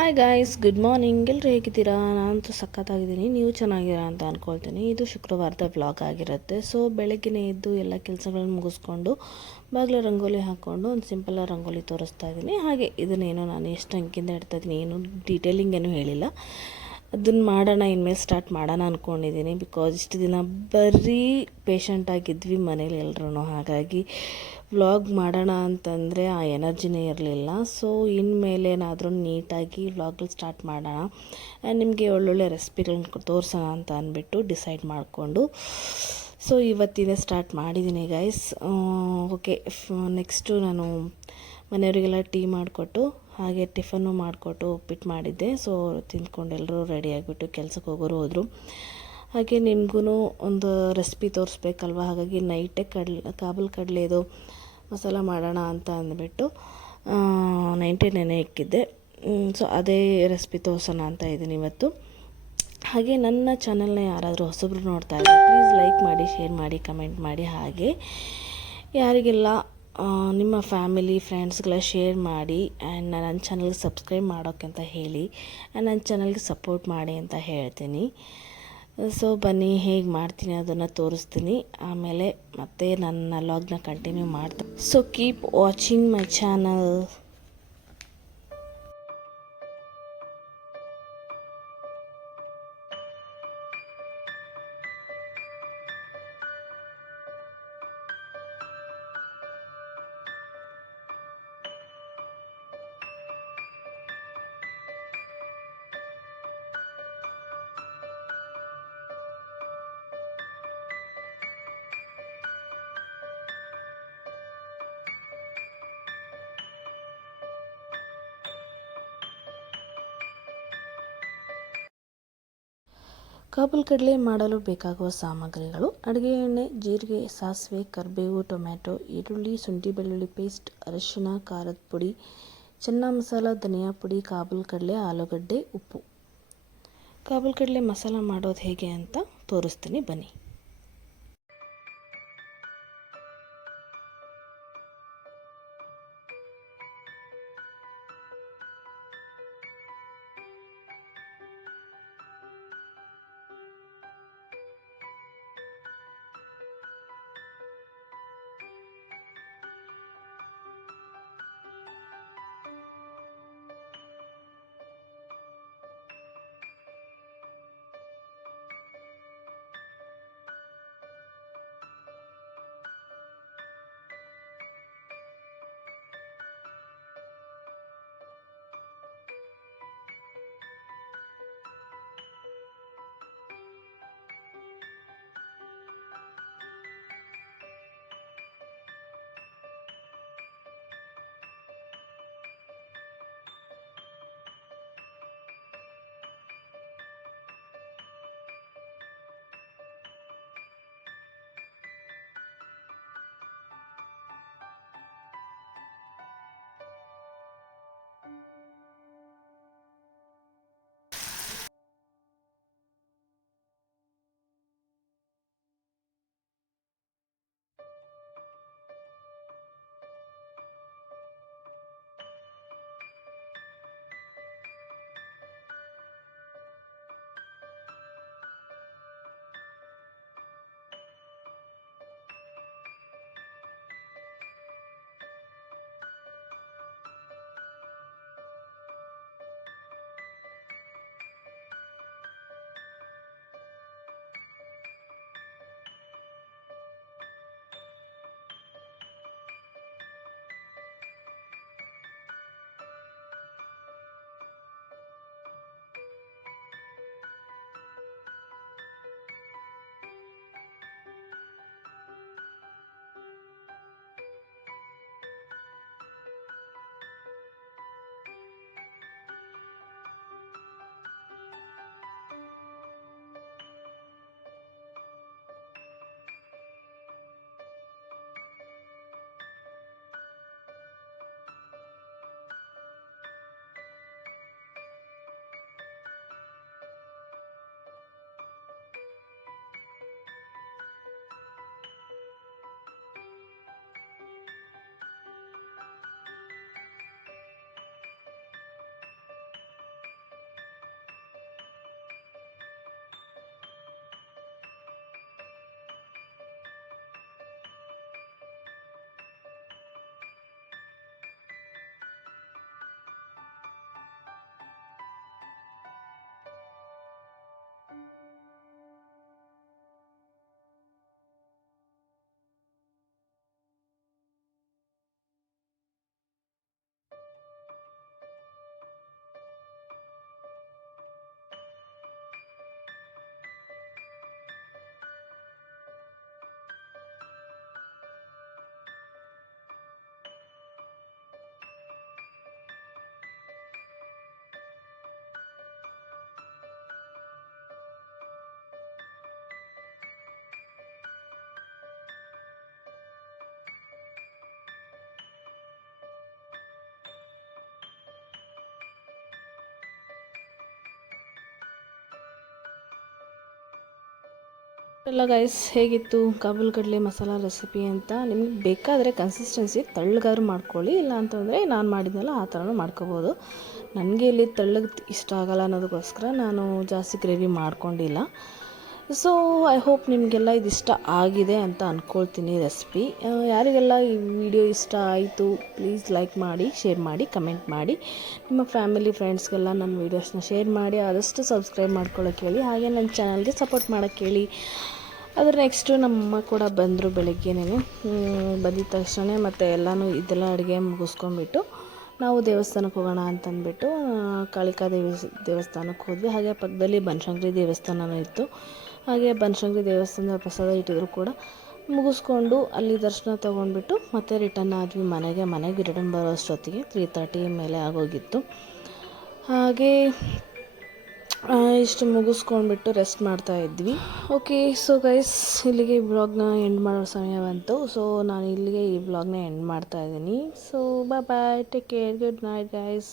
Hi guys, good morning. ಎಲ್ಲರೂ ಹೇಗಿದ್ದೀರಾ? ನಾನಂತೂ ಸಖತ್ತಾಗಿದ್ದೀನಿ. ನೀವು ಚೆನ್ನಾಗಿದ್ದೀರಾ ಅಂತ ಅಂದ್ಕೊಳ್ತೀನಿ. ಇದು ಶುಕ್ರವಾರದ ವ್ಲಾಗ್ ಆಗಿರುತ್ತೆ. ಸೊ ಬೆಳಗ್ಗೆನೇ ಎದ್ದು ಎಲ್ಲ ಕೆಲಸಗಳನ್ನ ಮುಗಿಸ್ಕೊಂಡು ಬಾಗಿಲು ರಂಗೋಲಿ ಹಾಕ್ಕೊಂಡು ಒಂದು ಸಿಂಪಲ್ ರಂಗೋಲಿ ತೋರಿಸ್ತಾ ಇದ್ದೀನಿ. ಹಾಗೆ ಇದನ್ನೇನೋ ನಾನು ಎಷ್ಟು ಅಂಕಿಂದ ಇಡ್ತಾಯಿದ್ದೀನಿ, ಏನು ಡೀಟೇಲಿಂಗ್ ಏನೂ ಹೇಳಿಲ್ಲ. ಅದನ್ನು ಮಾಡೋಣ, ಇನ್ಮೇಲೆ ಸ್ಟಾರ್ಟ್ ಮಾಡೋಣ ಅಂದ್ಕೊಂಡಿದ್ದೀನಿ. ಬಿಕಾಸ್ ಇಷ್ಟು ದಿನ ಬರೀ ಪೇಷಂಟಾಗಿದ್ವಿ ಮನೇಲಿ ಎಲ್ಲರೂ. ಹಾಗಾಗಿ ವ್ಲಾಗ್ ಮಾಡೋಣ ಅಂತಂದರೆ ಆ ಎನರ್ಜಿನೇ ಇರಲಿಲ್ಲ. ಸೊ ಇನ್ಮೇಲೇನಾದರೂ ನೀಟಾಗಿ ವ್ಲಾಗಲ್ಲಿ ಸ್ಟಾರ್ಟ್ ಮಾಡೋಣ ಆ್ಯಂಡ್ ನಿಮಗೆ ಒಳ್ಳೊಳ್ಳೆ ರೆಸಿಪಿಗಳನ್ನ ತೋರಿಸೋಣ ಅಂತ ಅಂದ್ಬಿಟ್ಟು ಡಿಸೈಡ್ ಮಾಡಿಕೊಂಡು ಸೊ ಇವತ್ತಿನ ಸ್ಟಾರ್ಟ್ ಮಾಡಿದ್ದೀನಿ ಗೈಸ್. ಓಕೆ, ನೆಕ್ಸ್ಟು ನಾನು ಮನೆಯವರಿಗೆಲ್ಲ ಟೀ ಮಾಡಿಕೊಟ್ಟು ಹಾಗೆ ಟಿಫನ್ನು ಮಾಡಿಕೊಟ್ಟು ಉಪ್ಪಿಟ್ಟು ಮಾಡಿದ್ದೆ. ಸೊ ತಿಂದ್ಕೊಂಡು ಎಲ್ಲರೂ ರೆಡಿಯಾಗಿಬಿಟ್ಟು ಕೆಲ್ಸಕ್ಕೆ ಹೋಗೋರು. ಹಾಗೆ ನಿಮಗೂ ಒಂದು ರೆಸಿಪಿ ತೋರಿಸ್ಬೇಕಲ್ವ, ಹಾಗಾಗಿ ನೈಟೇ ಕಾಬೂಲ್ ಕಡಲೆದು ಮಸಾಲ ಮಾಡೋಣ ಅಂತ ಅಂದ್ಬಿಟ್ಟು ನೆನೆ ಇಕ್ಕಿದ್ದೆ. ಸೊ ಅದೇ ರೆಸಿಪಿ ತೋರಿಸೋಣ ಅಂತ ಇದ್ದೀನಿ ಇವತ್ತು. ಹಾಗೆ ನನ್ನ ಚಾನಲ್ನ ಯಾರಾದರೂ ಹೊಸಬ್ರು ನೋಡ್ತಾ ಇದ್ದರೆ ಪ್ಲೀಸ್ ಲೈಕ್ ಮಾಡಿ, ಶೇರ್ ಮಾಡಿ, ಕಮೆಂಟ್ ಮಾಡಿ. ಹಾಗೆ ಯಾರಿಗೆಲ್ಲ ನಿಮ್ಮ ಫ್ಯಾಮಿಲಿ ಫ್ರೆಂಡ್ಸ್ಗೆಲ್ಲ ಶೇರ್ ಮಾಡಿ ಆ್ಯಂಡ್ ನನ್ನ ಚಾನಲ್ಗೆ ಸಬ್ಸ್ಕ್ರೈಬ್ ಮಾಡೋಕ್ಕೆ ಅಂತ ಹೇಳಿ ಆ್ಯಂಡ್ ನನ್ನ ಚಾನಲ್ಗೆ ಸಪೋರ್ಟ್ ಮಾಡಿ ಅಂತ ಹೇಳ್ತೀನಿ. ಸೊ ಬನ್ನಿ, ಹೇಗೆ ಮಾಡ್ತೀನಿ ಅದನ್ನು ತೋರಿಸ್ತೀನಿ. ಆಮೇಲೆ ಮತ್ತೆ ನನ್ನ ವ್ಲಾಗ್ನ ಕಂಟಿನ್ಯೂ ಮಾಡ್ತೀನಿ. So keep watching my channel. Kabul ಕಡಲೆ ಮಾಡಲು ಬೇಕಾಗುವ ಸಾಮಗ್ರಿಗಳು: ಅಡುಗೆ ಎಣ್ಣೆ, ಜೀರಿಗೆ, ಸಾಸಿವೆ, ಕರಿಬೇವು, ಟೊಮ್ಯಾಟೊ, ಈರುಳ್ಳಿ, ಶುಂಠಿ ಬೆಳ್ಳುಳ್ಳಿ ಪೇಸ್ಟ್, ಅರಿಶಿನ, ಖಾರದ ಪುಡಿ, ಚೆನ್ನ ಮಸಾಲ, ಧನಿಯಾ ಪುಡಿ, ಕಾಬೂಲ್ ಕಡಲೆ, ಆಲೂಗಡ್ಡೆ, ಉಪ್ಪು. ಕಾಬೂಲ್ ಕಡಲೆ ಮಸಾಲ ಮಾಡೋದು ಹೇಗೆ ಅಂತ ತೋರಿಸ್ತೀನಿ ಬನ್ನಿ. ಎಲ್ಲ ಗೈಸ್ ಹೇಗಿತ್ತು ಕಾಬೂಲ್ ಕಡಲೆ ಮಸಾಲ ರೆಸಿಪಿ ಅಂತ. ನಿಮ್ಗೆ ಬೇಕಾದರೆ ಕನ್ಸಿಸ್ಟೆನ್ಸಿ ತೆಳ್ಳಗಾದ್ರೂ ಮಾಡ್ಕೊಳ್ಳಿ, ಇಲ್ಲ ಅಂತಂದರೆ ನಾನು ಮಾಡಿದ್ನಲ್ಲ ಆ ಥರನೂ ಮಾಡ್ಕೋಬೋದು. ನನಗೆ ಇಲ್ಲಿ ತೆಳ್ಳಗೆ ಇಷ್ಟ ಆಗಲ್ಲ ಅನ್ನೋದಕ್ಕೋಸ್ಕರ ನಾನು ಜಾಸ್ತಿ ಗ್ರೇವಿ ಮಾಡ್ಕೊಂಡಿಲ್ಲ. ಸೊ ಐ ಹೋಪ್ ನಿಮಗೆಲ್ಲ ಇದಿಷ್ಟ ಆಗಿದೆ ಅಂತ ಅಂದ್ಕೊಳ್ತೀನಿ ರೆಸಿಪಿ. ಯಾರಿಗೆಲ್ಲ ಈ ವಿಡಿಯೋ ಇಷ್ಟ ಆಯಿತು ಪ್ಲೀಸ್ ಲೈಕ್ ಮಾಡಿ, ಶೇರ್ ಮಾಡಿ, ಕಮೆಂಟ್ ಮಾಡಿ. ನಿಮ್ಮ ಫ್ಯಾಮಿಲಿ ಫ್ರೆಂಡ್ಸ್ಗೆಲ್ಲ ನನ್ನ ವೀಡಿಯೋಸ್ನ ಶೇರ್ ಮಾಡಿ, ಆದಷ್ಟು ಸಬ್ಸ್ಕ್ರೈಬ್ ಮಾಡ್ಕೊಳ್ಳೋಕೆ ಹೇಳಿ. ಹಾಗೆ ನನ್ನ ಚಾನಲ್ಗೆ ಸಪೋರ್ಟ್ ಮಾಡೋಕ್ಕೆ ಹೇಳಿ. ಅದರ ನೆಕ್ಸ್ಟು ನಮ್ಮಮ್ಮ ಕೂಡ ಬಂದರು ಬೆಳಗ್ಗೆನೇ. ಬಂದಿದ ತಕ್ಷಣ ಮತ್ತು ಎಲ್ಲನೂ ಇದೆಲ್ಲ ಅಡುಗೆ ಮುಗಿಸ್ಕೊಂಡ್ಬಿಟ್ಟು ನಾವು ದೇವಸ್ಥಾನಕ್ಕೆ ಹೋಗೋಣ ಅಂತಂದ್ಬಿಟ್ಟು ಕಾಳಿಕಾ ದೇವಸ್ಥಾನಕ್ಕೆ ಹೋದ್ವಿ. ಹಾಗೆ ಪಕ್ಕದಲ್ಲಿ ಬನಶಂಕರಿ ದೇವಸ್ಥಾನವೂ ಇತ್ತು. ಹಾಗೆ ಬನಶಂಕರಿ ದೇವಸ್ಥಾನದ ಪ್ರಸಾದ ಇಟ್ಟಿದ್ರು ಕೂಡ ಮುಗಿಸ್ಕೊಂಡು ಅಲ್ಲಿ ದರ್ಶನ ತೊಗೊಂಡ್ಬಿಟ್ಟು ಮತ್ತೆ ರಿಟರ್ನ್ ಆದ್ವಿ ಮನೆಗೆ ರಿಟರ್ನ್ ಬರೋ ಅಷ್ಟೊತ್ತಿಗೆ 3:30 ಮೇಲೆ ಆಗೋಗಿತ್ತು. ಹಾಗೆ ಇಷ್ಟು ಮುಗಿಸ್ಕೊಂಡ್ಬಿಟ್ಟು ರೆಸ್ಟ್ ಮಾಡ್ತಾ ಇದ್ವಿ. ಓಕೆ, ಸೊ ಗೈಸ್ ಇಲ್ಲಿಗೆ ಈ ವ್ಲಾಗ್ನ ಎಂಡ್ ಮಾಡೋ ಸಮಯ ಬಂತು. ಸೊ ನಾನು ಇಲ್ಲಿಗೆ ಈ ವ್ಲಾಗ್ನ ಎಂಡ್ ಮಾಡ್ತಾ ಇದ್ದೀನಿ. So bye, take care, good night guys.